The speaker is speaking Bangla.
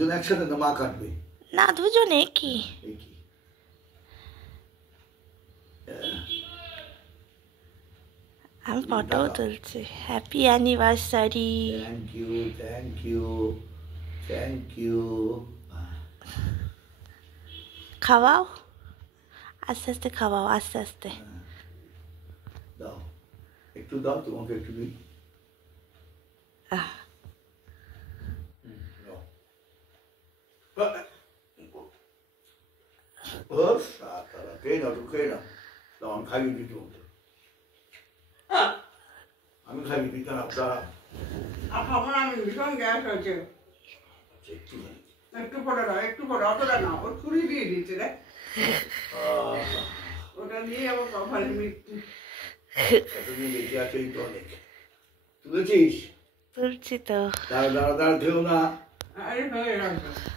একসাথে না মা কাটবে না দুজনে কি আমি ফটো তুলছি happy anniversary thank you thank you thank you খাওয়াও আস্তে আস্তে খাওয়াও আস্তে আস্তে দাও একটু দাও তোমাকে একটু দিই খেয়ে নাও একটু খেয়ে নাও দাও আমি খাইয়ে দিই তোমাকে আমি খাইয়ে দিই দাঁড়াও দাঁড়াও আমার আমি ভীষণ গ্যাস হয়েছে একটু পরে দাও একটু পরে অতটা না ওর ছুরি দিয়ে দিচ্ছে রে ওটা দিয়ে আবার কপালে মৃত্যু এতদিন বেঁচে আছে এই তো অনেক তুলেছিস তুলছি তো দাঁড়া দাঁড়া দাঁড়া খেও না আরে হয়ে গেছে